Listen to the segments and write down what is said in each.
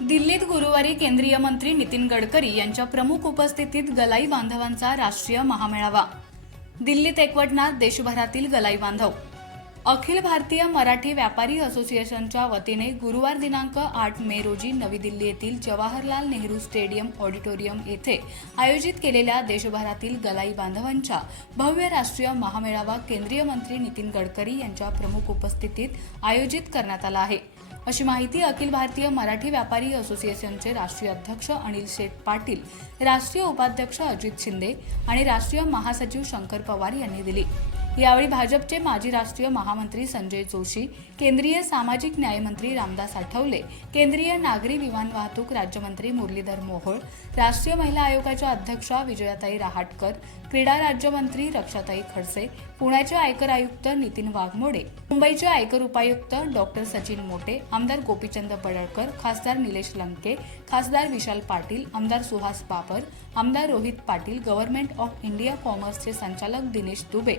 दिल्लीत गुरुवारी केंद्रीय मंत्री नितीन गडकरी यांच्या प्रमुख उपस्थितीत गलाई बांधवांचा राष्ट्रीय महामेळावा. दिल्लीत एकवटणार देशभरातील गलाई बांधव. अखिल भारतीय मराठी व्यापारी असोसिएशनच्या वतीने गुरुवार दिनांक आठ मे रोजी नवी दिल्ली येथील जवाहरलाल नेहरू स्टेडियम ऑडिटोरियम येथे आयोजित केलेल्या देशभरातील गलाई बांधवांच्या भव्य राष्ट्रीय महामेळावा केंद्रीय मंत्री नितीन गडकरी यांच्या प्रमुख उपस्थितीत आयोजित करण्यात आला आहे. अशी माहिती अखिल भारतीय मराठी व्यापारी असोसिएशनचे राष्ट्रीय अध्यक्ष अनिल शेठ पाटील राष्ट्रीय उपाध्यक्ष अजित शिंदे आणि राष्ट्रीय महासचिव शंकर पवार यांनी दिली. यावेळी भाजपचे माजी राष्ट्रीय महामंत्री संजय जोशी केंद्रीय सामाजिक न्यायमंत्री रामदास आठवले केंद्रीय नागरी विमान वाहतूक राज्यमंत्री मुरलीधर मोहोळ राष्ट्रीय महिला आयोगाच्या अध्यक्षा विजयाताई रहाटकर क्रीडा राज्यमंत्री रक्षाताई खडसे पुण्याचे आयकर आयुक्त नितीन वाघमोडे मुंबईचे आयकर उपायुक्त डॉक्टर सचिन मोटे आमदार गोपीचंद पडळकर खासदार निलेश लंके खासदार विशाल पाटील आमदार सुहास बाबर आमदार Rohit Patil government of India कॉमर्सचे संचालक दिनेश दुबे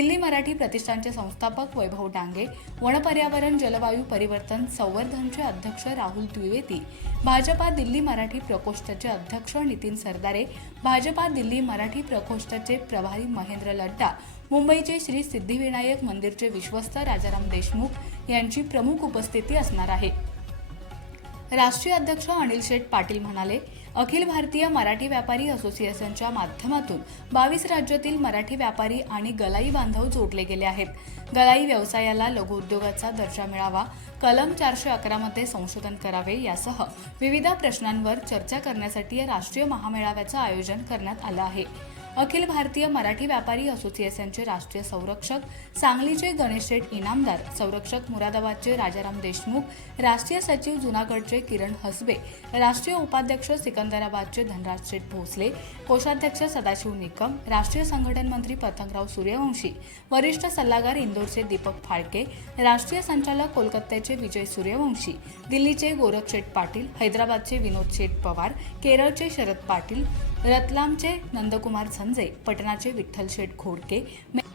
दिल्ली मराठी प्रतिष्ठानचे संस्थापक वैभव डांगे वनपर्यावरण जलवायू परिवर्तन संवर्धनचे अध्यक्ष राहुल द्विवेदी भाजपा दिल्ली मराठी प्रकोष्ठाचे अध्यक्ष नितीन सरदारे भाजपा दिल्ली मराठी प्रकोष्ठाचे प्रभारी महेंद्र लड्डा मुंबईचे श्री सिद्धिविनायक मंदिरचे विश्वस्त राजाराम देशमुख यांची प्रमुख उपस्थिती असणार आहे. राष्ट्रीय अध्यक्ष अनिल शेठ पाटील म्हणाले अखिल भारतीय मराठी व्यापारी असोसिएशनच्या माध्यमातून बावीस राज्यातील मराठी व्यापारी आणि गलाई बांधव जोडले गेले आहेत. गलाई व्यवसायाला लघुउद्योगाचा दर्जा मिळावा कलम चारशे अकरामध्ये संशोधन करावे यासह विविध प्रश्नांवर चर्चा करण्यासाठी या राष्ट्रीय महामेळाव्याचं आयोजन करण्यात आलं आहे. अखिल भारतीय मराठी व्यापारी असोसिएशनचे राष्ट्रीय संरक्षक सांगलीचे गणेश शेठ इनामदार संरक्षक मुरादाबादचे राजाराम देशमुख राष्ट्रीय सचिव जुनागडचे किरण हसबे राष्ट्रीय उपाध्यक्ष सिकंदराबादचे धनराज शेठ भोसले कोषाध्यक्ष सदाशिव निकम राष्ट्रीय संघटन मंत्री पतंगराव सूर्यवंशी वरिष्ठ सल्लागार इंदोरचे दीपक फाळके राष्ट्रीय संचालक कोलकात्याचे विजय सूर्यवंशी दिल्लीचे गोरख शेठ पाटील हैदराबादचे विनोद शेठ पवार केरळचे शरद पाटील रतलामचे नंदकुमार संजय पटनाचे विठ्ठल शेठ खोडके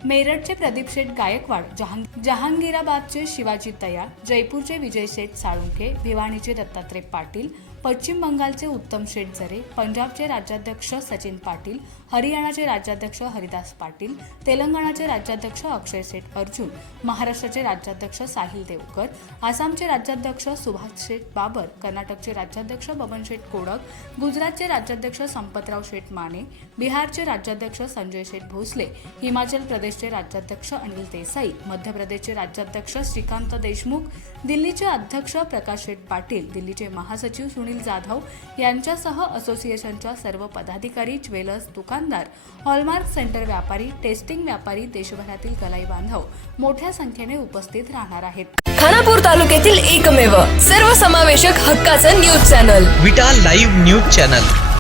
मेरठचे प्रदीप शेठ गायकवाड जहांग जहांगीराबादचे शिवाजी तयार जयपूरचे विजय शेठ साळुंके भिवाणीचे दत्तात्रय पाटील पश्चिम बंगालचे उत्तम शेठ जरे पंजाबचे राज्याध्यक्ष सचिन पाटील हरियाणाचे राज्याध्यक्ष हरिदास पाटील तेलंगणाचे राज्याध्यक्ष अक्षय शेठ अर्जुन महाराष्ट्राचे राज्याध्यक्ष साहिल देवकर आसामचे राज्याध्यक्ष सुभाष शेठ बाबर कर्नाटकचे राज्याध्यक्ष बबन शेठ कोडक गुजरातचे राज्याध्यक्ष संपतराव शेठ माने बिहारचे राज्याध्यक्ष संजय शेठ भोसले हिमाचल प्रदेशचे राज्याध्यक्ष अनिल देसाई मध्य प्रदेशचे राज्याध्यक्ष श्रीकांत देशमुख दिल्लीचे अध्यक्ष प्रकाश शेठ पाटील दिल्लीचे महासचिव सुनील जाधव यांच्यासह असोसिएशनच्या सर्व पदाधिकारी ज्वेलर्स दुकानदार हॉलमार्क सेंटर व्यापारी टेस्टिंग व्यापारी देशभरातील गलाई बांधव मोठ्या संख्येने उपस्थित राहणार आहेत. खानापूर तालुक्यातील एकमेव सर्वसमावेशक हक्काचं news channel. Vita live news channel.